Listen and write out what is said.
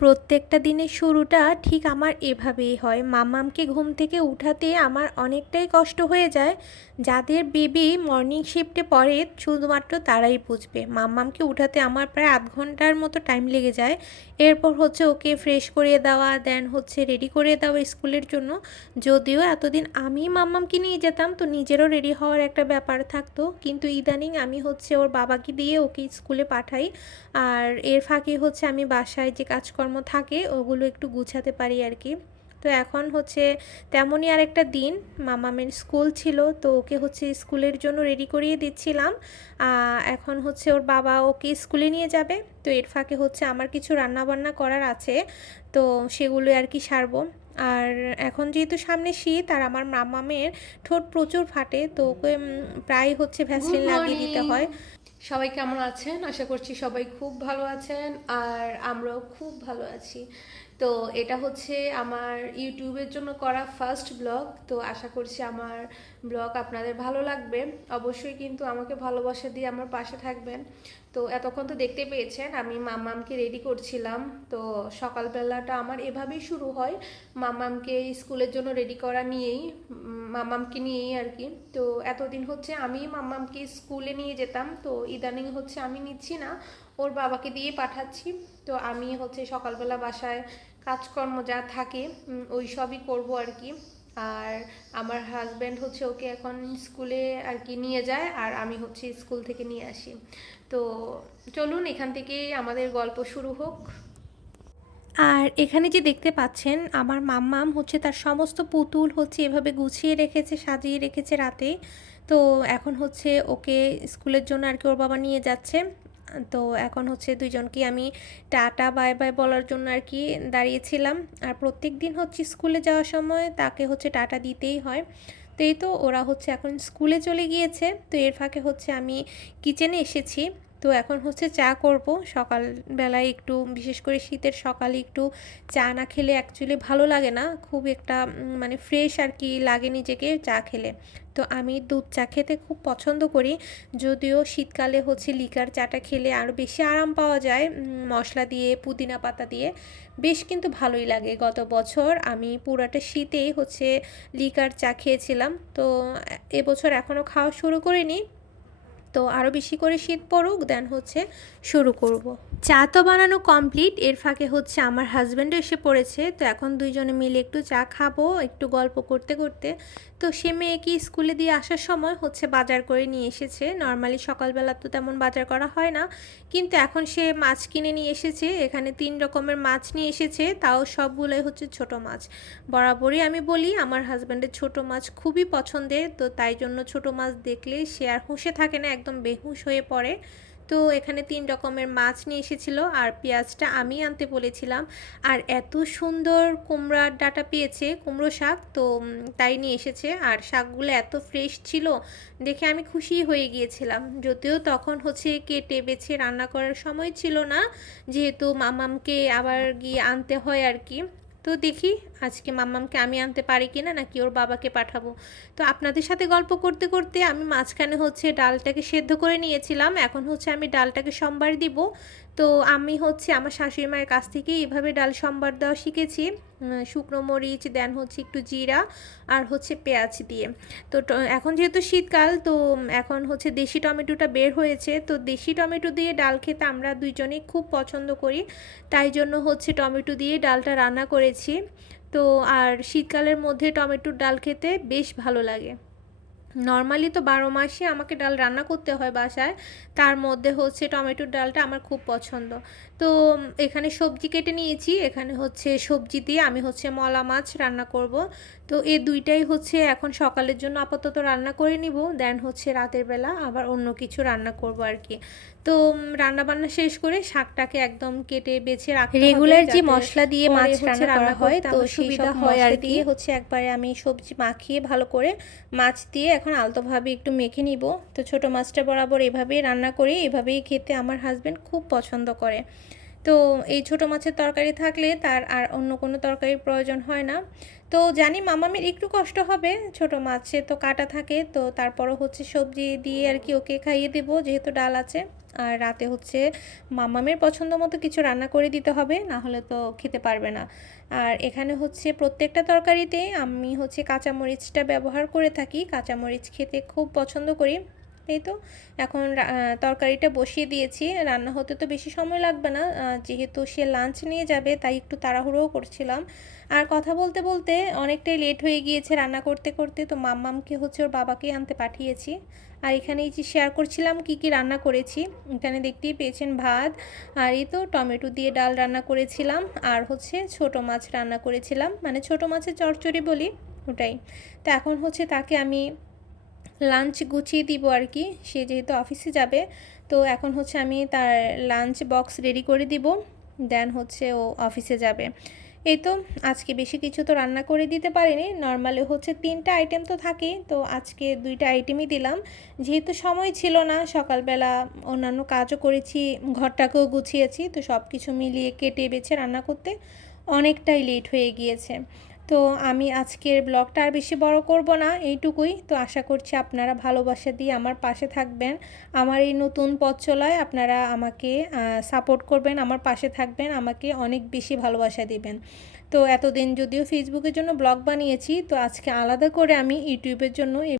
প্রত্যেকটা দিনের শুরুটা ঠিক আমার এভাবেই হয়। মাম্মামকে ঘুম থেকে উঠাতে আমার অনেকটাই কষ্ট হয়ে যায়। যাদের বেবি মর্নিং শিফটে পড়ে শুধুমাত্র তারাই বুঝবে। মাম্মামকে উঠাতে আমার প্রায় আধ ঘন্টার মতো টাইম লেগে যায়। এরপর হচ্ছে ওকে ফ্রেশ করিয়ে দেওয়া, দেন হচ্ছে রেডি করিয়ে দেওয়া স্কুলের জন্য। যদিও এতদিন আমি মাম্মামকে নিয়ে যেতাম, তো নিজেরও রেডি হওয়ার একটা ব্যাপার থাকতো, কিন্তু ইদানিং আমি হচ্ছে ওর বাবাকে দিয়ে ওকে স্কুলে পাঠাই। আর এর ফাঁকে হচ্ছে আমি বাসায় যে কাজকর্ম থাকে ওগুলো একটু গুছাতে পারি আর কি। তো এখন হচ্ছে তেমনই আরেকটা দিন, মামামের স্কুল ছিল, তো ওকে হচ্ছে স্কুলের জন্য রেডি করিয়ে দিচ্ছিলাম। এখন হচ্ছে ওর বাবা ওকে স্কুলে নিয়ে যাবে, তো এর ফাঁকে হচ্ছে আমার কিছু রান্নাবান্না করার আছে, তো সেগুলো আর কি সারবো। আর এখন যেহেতু সামনে শীত আর আমার মামামের ঠোঁট প্রচুর ফাটে, তো ওকে প্রায় হচ্ছে ভ্যাসলিন লাগিয়ে দিতে হয়। সবাই কেমন আছেন? আশা করছি সবাই খুব ভালো আছেন আর আমরাও খুব ভালো আছি। তো এটা হচ্ছে আমার ইউটিউবের জন্য করা ফার্স্ট ব্লগ। তো আশা করছি আমার ব্লগ আপনাদের ভালো লাগবে। অবশ্যই কিন্তু আমাকে ভালোবাসা দিয়ে আমার পাশে থাকবেন। তো এতক্ষণ তো দেখতে পেয়েছেন আমি মাম্মামকে রেডি করছিলাম। তো সকালবেলাটা আমার এভাবেই শুরু হয়, মাম্মামকে স্কুলের জন্য রেডি করা নিয়েই, মাম্মামকে নিয়েই আর কি। তো এতদিন হচ্ছে আমি মাম্মামকে স্কুলে নিয়ে যেতাম, তো ইদানিং হচ্ছে আমি নিচ্ছি না, ওর বাবাকে দিয়ে পাঠাচ্ছি। তো আমি হচ্ছে সকালবেলা বাসায় কাজকর্ম যা থাকে ওই সবই করবো আর কি। আর আমার হাজব্যান্ড হচ্ছে ওকে এখন স্কুলে আর কি নিয়ে যায়, আর আমি হচ্ছে স্কুল থেকে নিয়ে আসি। তো চলুন এখান থেকেই আমাদের গল্প শুরু হোক। আর এখানে যে দেখতে পাচ্ছেন আমার মাম্মাম হচ্ছে তার সমস্ত পুতুল হচ্ছে এভাবে গুছিয়ে রেখেছে, সাজিয়ে রেখেছে রাতে। তো এখন হচ্ছে ওকে স্কুলের জন্য আর কি ওর বাবা নিয়ে যাচ্ছে। তো এখন হচ্ছে দুইজনকে আমি টাটা বাই বাই বলার জন্য আর কি দাঁড়িয়েছিলাম। আর প্রত্যেক দিন হচ্ছে স্কুলে যাওয়ার সময় তাকে হচ্ছে টাটা দিতেই হয়। তো এই তো ওরা হচ্ছে এখন স্কুলে চলে গিয়েছে, তো এর ফাঁকে হচ্ছে আমি কিচেনে এসেছি। তো এখন হচ্ছে চা করব সকালবেলায়, একটু বিশেষ করে শীতের সকালে একটু চা না খেলে অ্যাকচুয়ালি ভালো লাগে না, খুব একটা মানে ফ্রেশ আর কি লাগে নিজেকে চা খেলে। তো আমি দুধ চা খেতে খুব পছন্দ করি, যদিও শীতকালে হচ্ছে লিকার চাটা খেলে আরও বেশি আরাম পাওয়া যায়, মশলা দিয়ে পুদিনা পাতা দিয়ে বেশ কিন্তু ভালোই লাগে। গত বছর আমি পুরাটা শীতেই হচ্ছে লিকার চা খেয়েছিলাম, তো এবছর এখনও খাওয়া শুরু করিনি, তো আরও বেশি করে শীত পড়ুক দেন হচ্ছে শুরু করব। চা তো বানানো কমপ্লিট, এর ফাঁকে হচ্ছে আমার হাজব্যান্ডও এসে পড়েছে। তো এখন দুইজনে মিলে একটু চা খাবো একটু গল্প করতে করতে। তো সে মেয়েকে স্কুলে দিয়ে আসার সময় হচ্ছে বাজার করে নিয়ে এসেছে। নর্মালি সকালবেলা তো তেমন বাজার করা হয় না, কিন্তু এখন সে মাছ কিনে নিয়ে এসেছে। এখানে 3 রকমের মাছ নিয়ে এসেছে, তাও সবগুলোই হচ্ছে ছোট মাছ। বরাবরই আমি বলি আমার হাজব্যান্ডের ছোট মাছ খুবই পছন্দের, তো তাই জন্য ছোট মাছ দেখলে সে আর হুঁশে থাকে না, একদম বেহুশ হয়ে পড়ে। তো এখানে 3 রকমের মাছ নিয়ে এসেছিলো, আর পেঁয়াজটা আমি আনতে বলেছিলাম। আর এত সুন্দর কুমড়ার ডাঁটা পেয়েছে, কুমড়ো শাক, তো তাই নিয়ে এসেছে। আর শাকগুলো এত ফ্রেশ ছিল, দেখে আমি খুশি হয়ে গিয়েছিলাম। যদিও তখন হচ্ছে কেটে বেছে রান্না করার সময় ছিল না, যেহেতু মামামকে আবার গিয়ে আনতে হয় আর কি। তো দেখি আজকে মাম্মামকে আমি আনতে পারি কি না, নাকি ওর বাবাকে পাঠাবো। তো আপনাদের সাথে গল্প করতে করতে আমি মাঝখানে হচ্ছে ডালটাকে সেদ্ধ করে নিয়েছিলাম, এখন হচ্ছে আমি ডালটাকে সম্বার দিব। তো আমি হচ্ছে আমার শাশুড়ি মায়ের কাছ থেকে এইভাবে ডাল সম্বার দেওয়া শিখেছি। শুকনো মরিচ দেন হচ্ছে একটু জিরা আর হচ্ছে পেঁয়াজ দিয়ে। তো এখন যেহেতু শীতকাল, তো এখন হচ্ছে দেশি টমেটোটা বের হয়েছে, তো দেশি টমেটো দিয়ে ডাল খেতে আমরা দুইজনেই খুব পছন্দ করি, তাই জন্য হচ্ছে টমেটো দিয়ে ডালটা রান্না করেছি। তো আর শীতকালের মধ্যে টমেটোর ডাল খেতে বেশ ভালো লাগে। নর্মালি তো 12 মাসই আমাকে ডাল রান্না করতে হয় বাসায়, তার মধ্যে হচ্ছে টমেটোর ডালটা আমার খুব পছন্দ। তো এখানে সবজি কেটে নিয়েছি, এখানে হচ্ছে সবজি দিয়ে আমি হচ্ছে মলা মাছ রান্না করব। তো এই দুইটাই হচ্ছে এখন সকালের জন্য আপাতত রান্না করে নিব, দেন হচ্ছে রাতের বেলা আবার অন্য কিছু রান্না করব আর কি। তো রান্না বান্না শেষ করে শাকটাকে একদম কেটে বেছে রাখতে হবে, রেগুলার যে মশলা দিয়ে মাছ রান্না করা হয় তো সুবিধা হয় আর কি। হচ্ছে একবারে আমি সবজি মাখিয়ে ভালো করে মাছ দিয়ে এখন আলতোভাবে একটু মেখে নিব। তো ছোট মাছটা বরাবর এভাবেই রান্না করি, এভাবেই খেতে আমার হাজব্যান্ড খুব পছন্দ করে। তো এই ছোটো মাছের তরকারি থাকলে তার আর অন্য কোনো তরকারির প্রয়োজন হয় না। তো জানি মামামের একটু কষ্ট হবে, ছোটো মাছে তো কাটা থাকে, তো তারপরও হচ্ছে সবজি দিয়ে আর কি ওকে খাইয়ে দেবো যেহেতু ডাল আছে। আর রাতে হচ্ছে মামামের পছন্দ মতো কিছু রান্না করে দিতে হবে, না হলে তো খেতে পারবে না। আর এখানে হচ্ছে প্রত্যেকটা তরকারিতে আমি হচ্ছে কাঁচামরিচটা ব্যবহার করে থাকি, কাঁচামরিচ খেতে খুব পছন্দ করি। এই তো এখন তরকারিটা বসিয়ে দিয়েছি, রান্না হতে তো বেশি সময় লাগবে না, যেহেতু সে লাঞ্চ নিয়ে যাবে তাই একটু তাড়াহুড়োও করছিলাম। আর কথা বলতে বলতে অনেকটাই লেট হয়ে গিয়েছে রান্না করতে করতে, তো মাম্মামকে হচ্ছে ওর বাবাকে আনতে পাঠিয়েছি। আর এখানে এই যে শেয়ার করছিলাম কি কি রান্না করেছি, এখানে দেখতেই পেয়েছেন ভাত, আর এই তো টমেটো দিয়ে ডাল রান্না করেছিলাম, আর হচ্ছে ছোটো মাছ রান্না করেছিলাম, মানে ছোটো মাছের চচ্চড়ি বলি ওটাই। তো এখন হচ্ছে তাকে আমি লাঞ্চ গুছিয়ে দিব আর কি, সে যেহেতু অফিসে যাবে, তো এখন হচ্ছে আমি তার লাঞ্চ বক্স রেডি করে দিব, দেন হচ্ছে ও অফিসে যাবে। এই তো আজকে বেশি কিছু তো রান্না করে দিতে পারিনি, নর্মালি হচ্ছে 3টা আইটেম তো থাকেই, তো আজকে 2টা আইটেমই দিলাম, যেহেতু সময় ছিল না, সকালবেলা অন্যান্য কাজও করেছি, ঘরটাকেও গুছিয়েছি, তো সব কিছু মিলিয়ে কেটে বেছে রান্না করতে অনেকটাই লেট হয়ে গিয়েছে। তো আমি আজকের ব্লগটা আর বেশি বড় করব না, এইটুকুই। তো আশা করছি আপনারা ভালোবাসা দিয়ে আমার পাশে থাকবেন, আমার এই নতুন পথ চলায় আপনারা আমাকে সাপোর্ট করবেন, আমার পাশে থাকবেন, আমাকে অনেক বেশি ভালোবাসা দিবেন। তো এতদিন যদিও ফেসবুকের জন্য ব্লগ বানিয়েছি, তো আজকে আলাদা করে আমি ইউটিউবের জন্য